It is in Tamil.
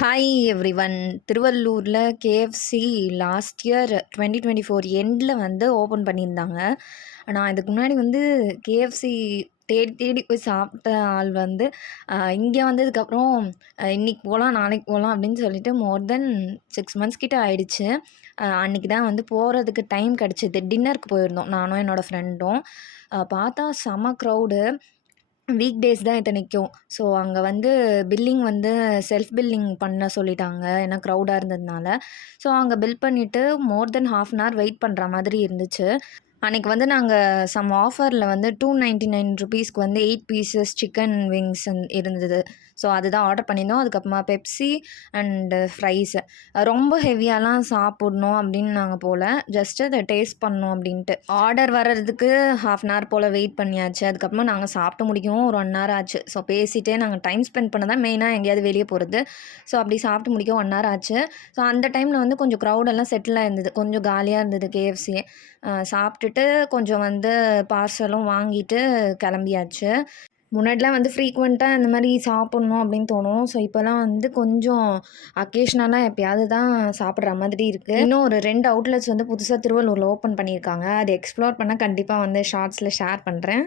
Hi everyone. திருவள்ளூரில் கேஎஃப்சி லாஸ்ட் இயர் 2024 எண்டில் வந்து ஓப்பன் பண்ணியிருந்தாங்க. நான் இதுக்கு முன்னாடி வந்து கேஎஃப்சி தேடி தேடி போய் சாப்பிட்ட ஆள் வந்து இங்கே வந்ததுக்கப்புறம் இன்னைக்கு போகலாம் நாளைக்கு போகலாம் அப்படின்னு சொல்லிட்டு மோர் தென் 6 மந்த்ஸ் கிட்ட ஆயிடுச்சு. அன்றைக்கி தான் வந்து போகிறதுக்கு டைம் கிடச்சிது. டின்னருக்கு போயிருந்தோம் நானும் என்னோடய ஃப்ரெண்டும். பார்த்தா செம க்ரௌடு. வீக் டேஸ் தான் இத்தனைக்கும். ஸோ அங்கே வந்து பில்லிங் வந்து செல்ஃப் பில்லிங் பண்ண சொல்லிட்டாங்க. ஏன்னா க்ரௌடாக இருந்ததுனால. ஸோ அங்கே பில் பண்ணிவிட்டு மோர் தென் ½ அன் ஹவர் வெயிட் பண்ணுற மாதிரி இருந்துச்சு. அன்றைக்கி வந்து நாங்கள் சம் ஆஃபரில் வந்து ₹299 வந்து 8 பீசஸ் சிக்கன் விங்ஸ் இருந்தது. ஸோ அதுதான் ஆர்டர் பண்ணியிருந்தோம். அதுக்கப்புறமா பெப்சி அண்டு ஃப்ரைஸு. ரொம்ப ஹெவியாலாம் சாப்பிட்ணும் அப்படின்னு நாங்கள் போகல. ஜஸ்ட்டு அதை டேஸ்ட் பண்ணோம் அப்படின்ட்டு. ஆர்டர் வர்றதுக்கு ½ அன் ஹவர் போல் வெயிட் பண்ணியாச்சு. அதுக்கப்புறமா நாங்கள் சாப்பிட்டு முடிக்கவும் ஒரு 1 ஹவர் ஆச்சு. ஸோ பேசிகிட்டே நாங்கள் டைம் ஸ்பெண்ட் பண்ண தான் மெயினாக எங்கேயாவது வெளியே போகிறது. ஸோ அப்படி சாப்பிட்டு முடிக்க 1 ஹவர் ஆச்சு. ஸோ அந்த டைமில் வந்து கொஞ்சம் க்ரௌடெல்லாம் செட்டில் ஆயிருந்தது. கொஞ்சம் காலியாக இருந்தது கேஎஃப்சியே. சாப்பிட்டுட்டு கொஞ்சம் வந்து பார்சலும் வாங்கிட்டு கிளம்பியாச்சு. முன்னாடிலாம் வந்து ஃப்ரீக்வெண்ட்டாக இந்த மாதிரி சாப்பிட்ணும் அப்படின்னு தோணும். ஸோ இப்போலாம் வந்து கொஞ்சம் அக்கேஷ்னலாக எப்பயாவது தான் சாப்பிட்ற மாதிரி இருக்குது. இன்னும் ஒரு 2 அவுட்லெட்ஸ் வந்து புதுசாக திருவள்ளூரில் ஓப்பன் பண்ணியிருக்காங்க. அதை எக்ஸ்ப்ளோர் பண்ணால் கண்டிப்பாக வந்து ஷார்ட்ஸில் ஷேர் பண்ணுறேன்.